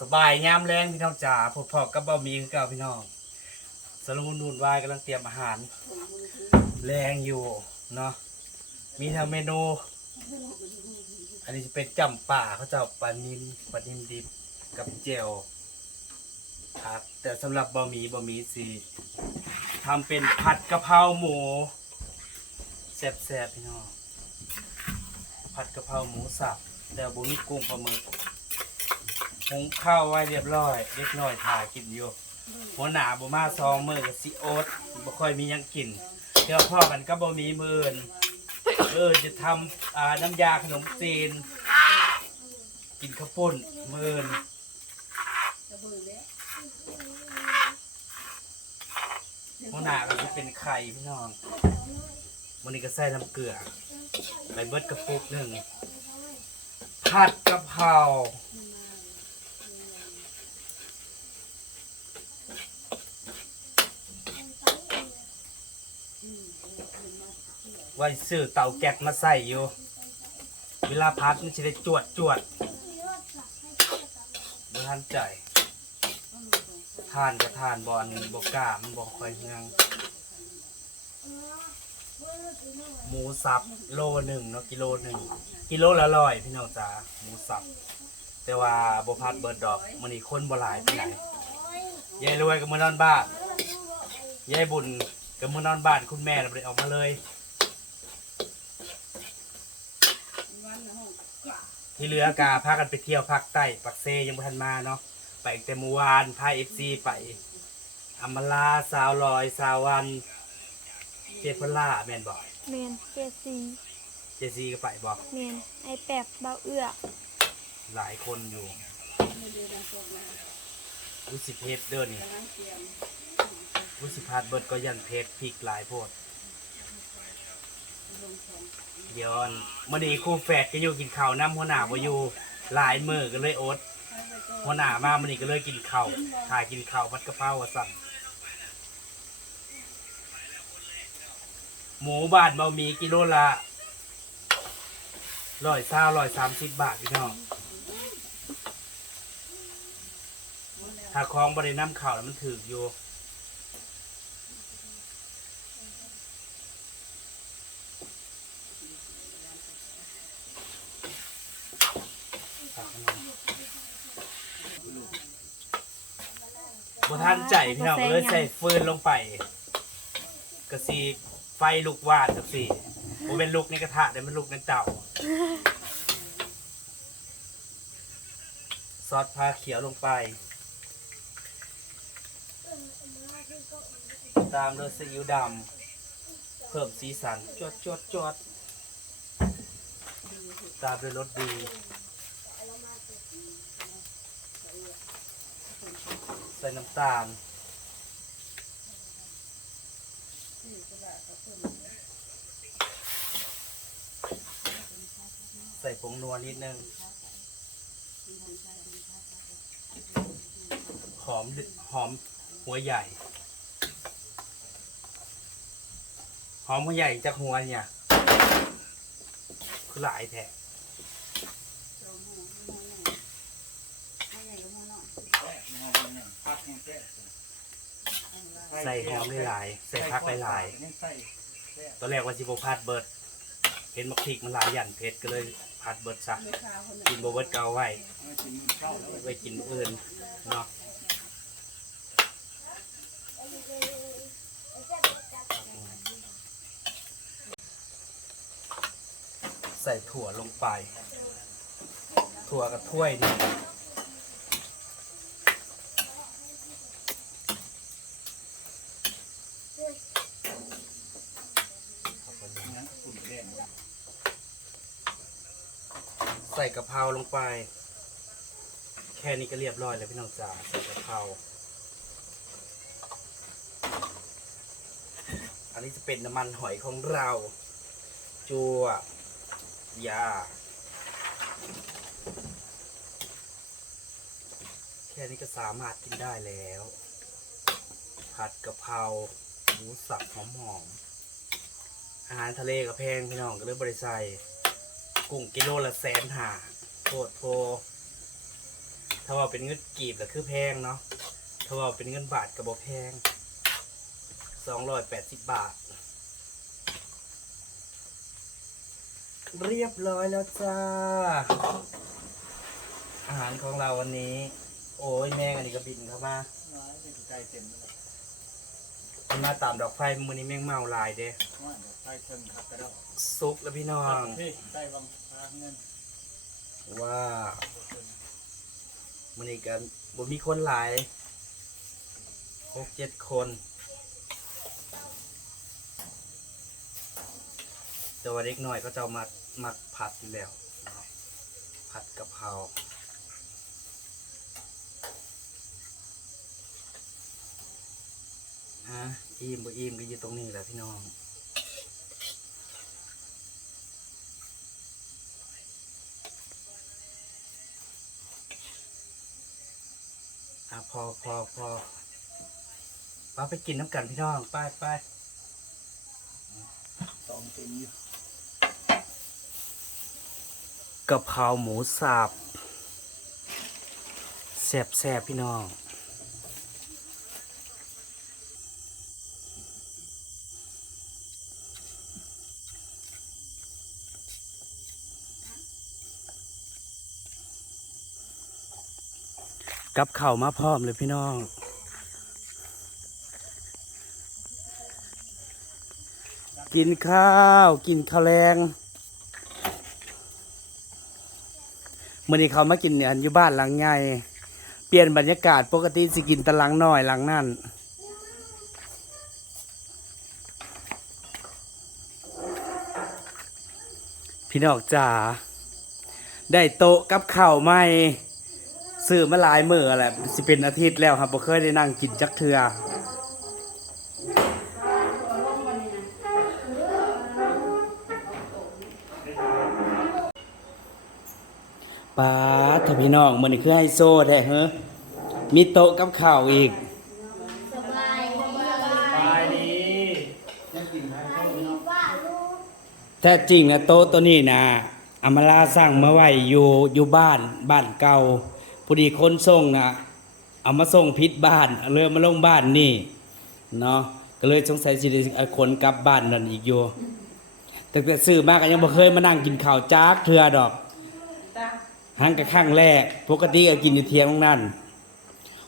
สบายยามแรงพี่น้องจ๋าพวกพ่อกับบะหมี่คือเก่าพี่น้องสรุปนุ่นวายกำลังเตรียมอาหาร แรงอยู่เนาะมีทั้งเมนู อันนี้จะเป็นจำป่าเขาจะเอาปลานิมปลานิมดิบกับเจลครับแต่สำหรับบะหมี่บะหมี่สีทำเป็นผัดกะเพราหมูแซ่บๆพี่น้องผัดกะเพราหมูสับแต่บุมีกุ้งปลาหมึก หุงข้าวไว้เรียบร้อยเล็กน้อยถ่ากินอยู่หัวหนาบ่มาซองมือกับซิโอ๊ตบ่ค่อยมีหยังกินเดี๋ยวพ่อกันก็บ่มีมือนเออจะทำอ่าน้ำยาขนมจีน กินข้าวปุ้นมือนหัวหนาก็จะเป็นไข่พี่น้องวันนี้ก็ใส่น้ำเกลือไปเบิดกระปุกหนึ่งผัดกะเพรา ไว้ซื้อเตาแก๊สมาใส่อยู่ เวลาพัดมันจะได้จวดจวดบ่ทันใจทานก็ทานบอลบกล้ามันบอกคอยเฮืองหมูสับโลหนึ่งเนาะกิโลหนึ่งกิโลละร้อยพี่น้องจ๋าหมูสับ แต่ว่าบพัดเบิดดอกมันนี่คนบ่หลายไปไหนใหญ่รวยกับมือนอนบ้านยายบุญกับมือนอนบ้านคุณแม่เราไปออกมาเลย ที่เหลือกาพากันไปเที่ยวภาคใต้ปักเซยังบ่ทันมาเนาะไปแต่เมื่อวานพาเอฟซีไปอัมมาลาสาวลอยสาววันเจพล่าแม่นบอกเมนเจซีเจซีก็ไปบอกเมนไอแปบเบาเอื้อหลายคนอยู่รู้สิเพชรเด้อนี่รู้สิพาดเบิดก็ยันเพชรพริกหลายโพด เดี๋ยวอันมื่อนี้ครูแฝดก็อยู่กินข้าวน้ำหัวหน้าบ่อยู่หลายมือก็เลยอดหัวหน้ามามื่อนี้ก็เลยกินข้าวถ่ายกินข้าวผัดกะเพราสั่นหมูบาทเบามีกิโลละร้อยเศร้าร้อยสามสิบบาทพี่น้องถ้าคลองบริน้ำข่าวแล้วมันถืออยู่ ท่านใจพี่น้องเลยใส่ฟืนลงไปกระสีไฟลุกวาดกระสีผมเป็นลูกในกระทะแต่มันลูกในเตาซอสพาเขียวลงไป ตามด้วยซีอิ๊วดำเพิ่มสีสันจวดจวดจวดตามด้วยรสดี ส่น้ำตาลใส่ผงนัวนิดนึงหอมดึหอมหัวใหญ่ หอมหัวใหญ่จากหัวเนี่ย คือหลายแท้ ใส่หอมหลายๆใส่พักหลายๆตอนแรกว่าสิบพัดเบิดเห็นมักพริกมันหลายอย่างเผ็ดก็เลยพัดเบิดซะกินบเบิดเกาไว้ไว้กินมื้ออื่นเนาะใส่ถั่วลงไป ถั่วกับถ้วยนี่ ใส่กะเพราลงไป แค่นี้ก็เรียบร้อยแล้วพี่น้องจ๋าใส่กะเพราอันนี้จะเป็นน้ำมันหอยของเรา จัวยา แค่นี้ก็สามารถกินได้แล้ว ผัดกะเพราหมูสับหอมๆอาหารทะเลกับแพงพี่น้องก็เลยบริษัท กุ้งกิโลละแสนหาโคตรโพถ้าว่าเป็นเงินกีบก็คือแพงเนาะถ้าว่าเป็นเงินบาทก็บ่แพงสองร้อยแปดสิบบาท เรียบร้อยแล้วจ้า อาหารของเราวันนี้ โอ้ยแม่งอันนี้ก็บินเข้ามาน้เป็นใจเต็มเลย มันมาตามดอกไฟมือนี้แม่งเมาลายเด้ว่าเดี๋ยวใจเพิ่งครับกระโดดซุกแล้วพี่น้อง พี่ใจบางพาเงินว่ามือนี้กันบ่มีคนหลายหกเจ็ดคน แต่ว่าเด็กหน่อยก็จะเอามามาผัดอยู่แล้วเนาะผัดกะเพรา ฮะอิ่มบ่อิ่มก็อยู่ตรงนี้แหละพี่น้องอะพอพอพอป้าไปกินน้ำกันพี่น้องไปไปสองเต็มอยู่กะเพราหมูสับแซ่บแซ่บพี่น้อง กับเข่ามาพร้อมเลยพี่น้อง กินข้าวกินข้าวแรงเมื่อนี้เขามากินอันอยู่บ้านหลังใหญ่เปลี่ยนบรรยากาศปกติสิกินตะลังน้อยหลังนั่นพี่น้องจ๋าได้โต๊ะกับข้าวใหม่ ซื้อมาหลายมื้อแหละสิเป็นอาทิตย์แล้วครับบ่เคยได้นั่งกินจักเทือป้าถ้าพี่น้องมื้อนี้คือไฮโซแท้เฮ้อมีโต๊ะกับข้าวอีกสบายดีสบายดียังกินไหมว่าลูกแท้จริงนะโต๊ะตัวนี้นะอามาลาสร้างมาไว้อยู่อยู่บ้านบ้านเก่า พอดีคนส่งนะเอามาส่งพิษบ้านเอาเลยเอามาลงบ้านนี่เนาะก็เลยสงสัยสิได้เอาขนกลับบ้านนั่นอีกอยู่แต่แต่ซื้อมาก็ยังบ่เคยมานั่งกินข้าวจากเทื่อดอกหังกับข้างแรกปกติก็กินอยู่เทียงตรงนั้น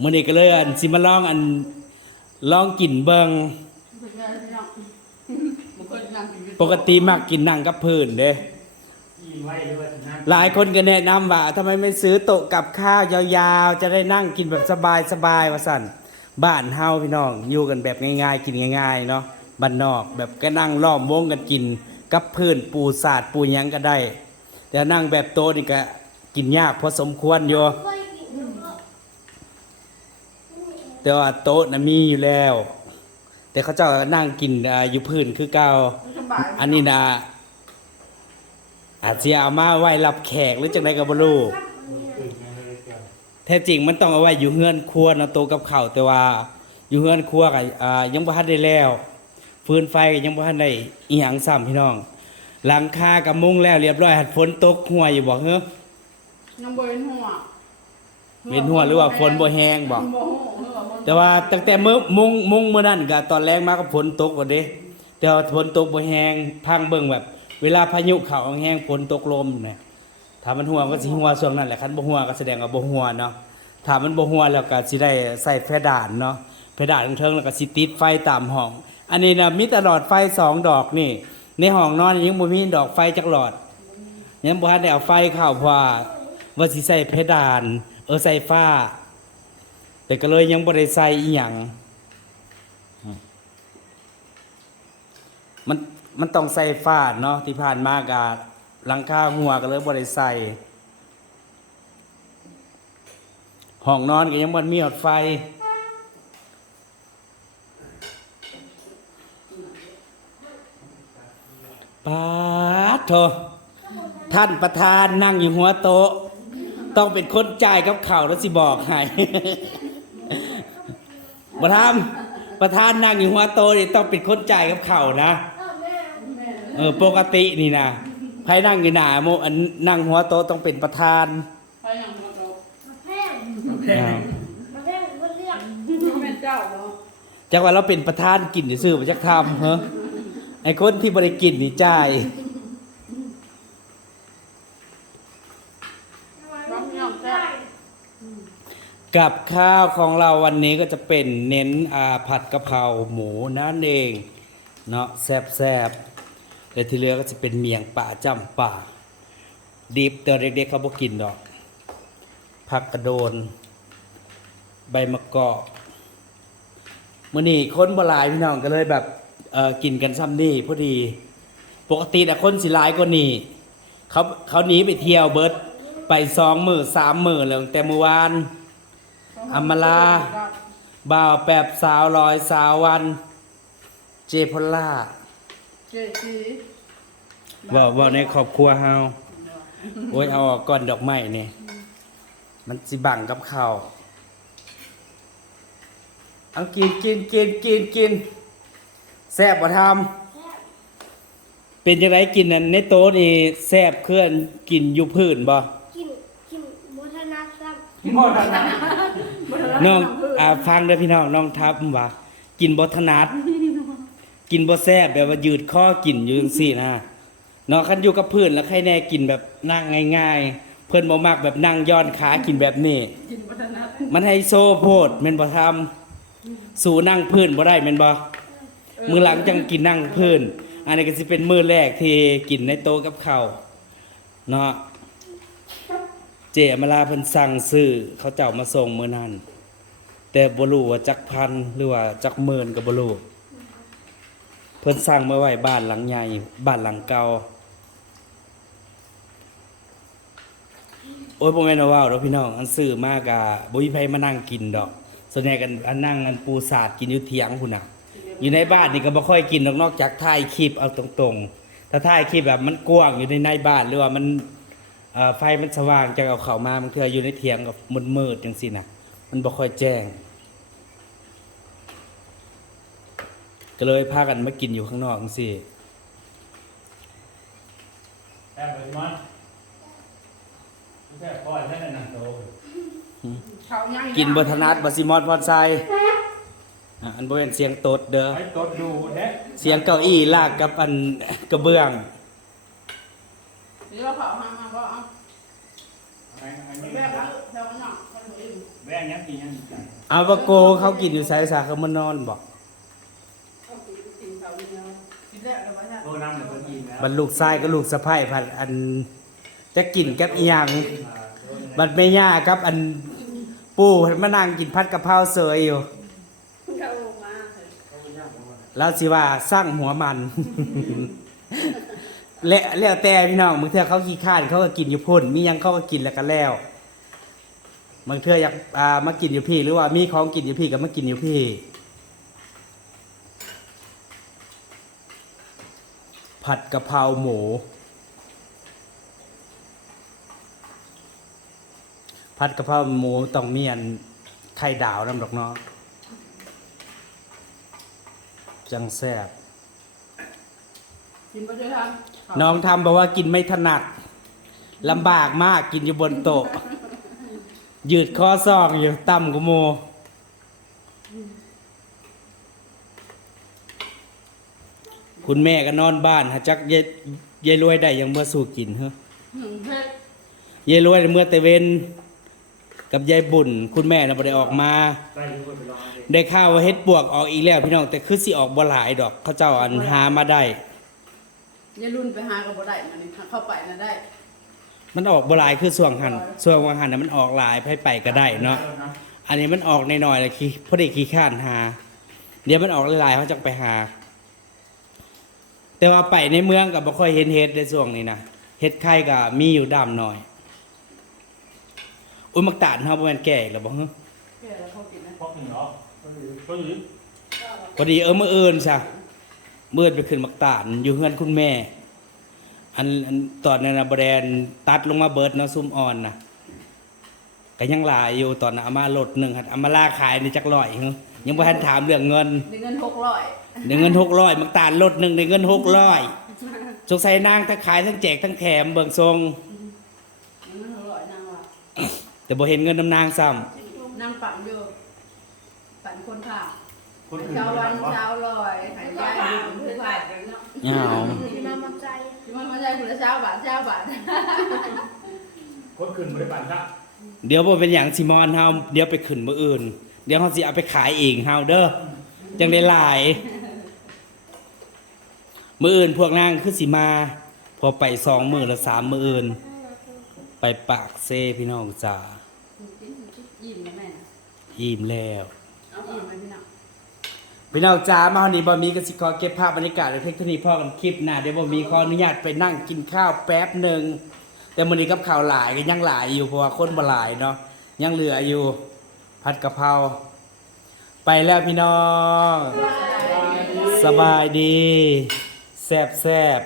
มื้อนี้ก็เลยอันสิมาลองอันลองกินเบิงปกติมักกินนั่งกับพื้นเด้ หลายคนก็แนะนำว่าทำไมไม่ซื้อโต๊ะกับข้าวยาวๆ จะได้นั่งกินแบบสบายๆว่าสั่นบ้านเฮาพี่น้องอยู่กันแบบง่ายๆ กินง่าย ๆ เนาะบ้านนอกแบบก็นั่งล้อมวงกันกิน กับพื้นปูสาดปูหยังก็ได้ แต่นั่งแบบโต๊ะนี่ก็กินยากพอสมควรอยู่แต่ว่าโต๊ะน่ะมีอยู่แล้ว แต่เขาเจ้านั่งกินอ่าอยู่พื้นคือเก่าอันนี้นะ อาจจะเอามาไว้รับแขกหรือจังไดก็บ่รู้แท้จริงมันต้องเอาไว้อยู่เฮือนครัวเนาะโตะกับข้าวแต่ว่า อยู่เฮือนครัวก็อ่ายังบ่ทันได้แล้วฟืนไฟก็ยังบ่ทันได้อีหยังซ้ำพี่น้อง หลังคากับมุงแล้วเรียบร้อยหัดฝนตกหัวอยู่บ่เฮ้อน้ำบเวนหัวเว้นหัวหรือว่าฝนบ่แห้งบ่บ่ฮู้เออบ่แต่ว่าตั้งแต่มื้อมุงมุงมื้อนั้นก็ตอนแรกมาก็ฝนตกว่าเด้แต่ว่าฝนตกบ่แห้งพังเบิ่งแบบ เวลาพายุเข้าแห้งฝนตกลมเนี่ยถ้ามันหัวก็สิหัวช่วงนั้นแหละคันบ่หัวก็แสดงว่าบ่หัวเนาะถ้ามันบ่หัวแล้วก็สิได้ใส่เพดานเนาะเพดานเทิงแล้วก็สิติดไฟตามห้อง อันนี้นะมีตลอดไฟสองดอกนี่ ในห้องนอนยังบ่มีดอกไฟจักหลอดยังบ่ทันได้เอาไฟเข้าพราะว่าว่าสิใส่เพดาน เออใส่ฟ้า แต่ก็เลยยังบ่ได้ใส่อีหยังมัน มันต้องใส่ฟ้าเนาะที่ผ่านมากะหลังคาหัวก็เลยบ่ได้ใส่ห้องนอนก็ยังบ่มีหอดไฟ ปาดโทท่านประธานนั่งอยู่หัวโต๊ะ ต้องเป็นคนจ่ายกับข่าวแล้วสิบอกให้ประธานประธานนั่งอยู่หัวโต๊ะนี่ต้องเป็นคนจ่ายกับข่านะ ออปกตินี่นะใครนั่งอยู่หน้าโมอันนั่งหัวโต๊ะต้องเป็นประธานไปอย่างมาโตมาแพงอ้าวมาแพงมาเรียกแม่เจ้าเนาะจักว่าเราเป็นประธานกินซื่อๆบ่จักทำเฮ้ไอ้คนที่บริกินนี่จ่ายน้องยอมแซ่บกับข้าวของเราวันนี้ก็จะเป็นเน้นอาผัดกะเพราหมูนั่นเอง เนาะแซ่บๆ และที่เหลือก็จะเป็นเมียงป่าจำป่า ดิบแต่เด็กๆเขาบ่กินดอกผักกระโดน ใบมะกอกมื่อนี้คนบลายพี่น้องก็เลยแบบเอ่อกินกันซ้ำนี่พอดี ปกติแต่คนสิลายกว่านี่เขาเขาหนีไปเที่ยวเบิร์ดไปสองหมือสามหมือแล้วตั้งแต่เมื่อวานอำมาลาบ่าวแปบสาวลอยสาววัน เจพล่า เจซีว่าว่าในครอบครัวเฮาโอ้ยเอาออกก่อนดอกไม้นี่มันสิบังกับข้าวเอากินกินกินกินกินแซ่บบ่ทำเป็นจังไดกินนั่นในโต๊ะนี่แซ่บเคลื่อนกินอยู่พื้นบ่กินกินบัฒนธรรมน้องอ่าฟังเด้อพี่น้องน้องทับว่ากินบ่ถนัด กินบ่แซ่บแบบว่ายืดข้อกินอยู่จังซี่นะเนาะคันอยู่กับพื้นแล้วใครแน่กินแบบนั่งง่าย ๆ เพิ่นบ่มักแบบนั่งย้อนขากินแบบนี้กินวัฒนธรรมมันให้โซโพดแม่นบ่ทำสู่นั่งพื้นบ่ได้แม่นบ่มือหลังจังกินนั่งพื้น อันนี้ก็สิเป็นมื้อแรกที่กินในโต๊ะกับข้าวเนาะเจมาลาเพิ่นสั่งซื้อเขาเจ้ามาส่งมื้อนั้นแต่บ่รู้ว่าจักพันหรือว่าจักหมื่นก็บ่รู้ เพิ่นสั่งมาไว้บ้านหลังใหญ่บ้านหลังเก่าโอ้ยบ่แม่นว่าว้าวดอพี่น้องอันซื้อมากอะบ่มีไผมานั่งกินดอก ส่วนใหญ่กันอันนั่งอันปูสาดกินอยู่เถียงพุ่นน่ะ อยู่ในบ้านนี่ก็บ่ค่อยกินดอกนอกจากถ่ายคลิปเอาตรงๆ ถ้าถ่ายคลิปแบบมันกว้างอยู่ในในบ้านหรือว่ามันไฟมันสว่างจังเอาเข้ามามันคืออยู่ในเถียงกับมืดๆจังซี่น่ะ มันบ่ค่อยแจ้ง ก็เลยพากันมากินอยู่ข้างนอกจังซี่แซ่บไปมั้ยแซ่บก่อนแค่นั้นนะโตเขาย่างกินบ่ถนัดบ่สิมอดพรไซอะอันบ่เป็นเสียงตดเด้อไอ้ตดดูเด้เสียงเก้าอี้ลากกับอันกระเบื้องหรือว่าเขาห้ามมาก็เอาไอ้ไอ้นี่แม่เขาเจ้าหนักคนอื่นแบ่งยังกินยังกินเอาว่าโกเขากินอยู่ไสซาเขามานอนบ่เขากินกินเขาเดียวกินแรกแล้วว่าเนี่ย โตน้ำ บัดลูกชายกับลูกสะใภ้พันอันจะกินกับอีหยังบัดแม่ย่ากับอันปู่เพิ่นมานั่งกินผัดกะเพราเสยอยู่ เขามาแล้วสิว่าสร้างหัวมัน และแล้วแต่พี่น้องบางเทื่อเขาขี้ข้านเขาก็กินอยู่พุ่น มีหยังเขาก็กินแล้วก็แล้วบางเทื่ออยากอ่ามากินอยู่พี่ หรือว่ามีของกินอยู่พี่ก็มากินอยู่พี่ ผัดกะเพราหมู ผัดกะเพราหมูต้องมีอันไข่ดาวน้ำดอกเนาะจังแซ่บกินไปด้วยกันน้องทำบอกว่ากินไม่ถนัดลำบากมากกินอยู่บนโต๊ะยืดคอซองอยู่ต่ำกว่าโม คุณแม่ก็นอนบ้านหาจักยายยายรวยได้ยังเมื่อสู่กินเฮ้หนึ่งเพชรยายรวยเมื่อแต่เวนกับยายบุญ คุณแม่น่ะบ่ได้ออกมา ไปทุกคนไปลองเอาดิได้ข่าวว่าเฮ็ดปวกออกอีกแล้วพี่น้องแต่คือสิออกบ่หลายดอกเขาเจ้าอันหามาได้ยายรุ่นไปหากับบ่ได้มันนี่เข้าไปน่ะได้มันออกบ่หลายคือส่วงหันส่วงวังหันน่ะมันออกหลายไปไปก็ได้เนาะ อันนี้มันออกน้อยๆเลยขี้พอดีขี้ข้านหา เดี๋ยวมันออกหลายๆเขาจะไปหา แต่ว่าไปในเมืองกับบ่ค่อยเห็นเห็ดในช่วงนี้นะเห็ดไข่ก็มีอยู่ดำหน่อยอุ้ยมักตาดเฮาบ่แม่นแก่อีกแล้วบ่ฮะแก่แล้วเขากินนะพอกหนึ่งเหรอก็หรือก็หรือพอดีเออมื้ออื่นซะมื้อไปขึ้นมักตาดอยู่เฮือนคุณแม่ อันอันตอนนั้นนะแบรนด์ตัดลงมาเบิดเนาะซุ่มอ่อนนะก็ยังหลายอยู่ตอนนั้นเอามาลดหนึ่งหัดเอามาล่าขายในจักร้อยหึ ยังบ่ทันถามเรื่องเงินได้เงินหกร้อยในเงินหกร้อยมักตาลลดหนึ่งในเงินหกร้อยสงสัยนางทั้งขายทั้งแจกทั้งแถมเบิ่งทรงได้เงินหกร้อยนางว่าแต่บ่เห็นเงินน้ำนางซ้นางปั่นอยู่ปั่นคนผ่าคนอื่นเช้าไปวันว่าเช้าลอยหายใจอยู่คนผ่าำอ้าวมามาใจมันมาได้คนละเช้าบาทเช้าบาทคนขึ้นบริบาลครับเดี๋ยวบ่เป็นอย่างซิมอนเฮาเดี๋ยวไปขึ้นมื้ออื่นเดี๋ยวเฮาสิเอาไปขายเองเฮาเด้อจังได้หลาย มืออื่นพวกนางคือสิมา พอไปสองมื้อละสามมืออื่น ไปปากเซพี่น้องจ๋ายิ้มแม่นะอิ่มแล้วพี่น้องจ๋ามาวันนี้บ่มีกสิกรเก็บภาพบรรยากาศในเทคนโลยีพ่อกันคลิปหน้าเดี๋ยวบ่มีขออนุญาตไปนั่งกินข้าวแป๊บหนึ่งแต่มื้อนี้กับข้าวหลายก็ยังหลายอยู่เพราะว่าคนบ่หลายเนาะยังเหลืออยู่ ผัดกะเพราไปแล้วพี่น้อง สบายดี แซ่บแซ่บ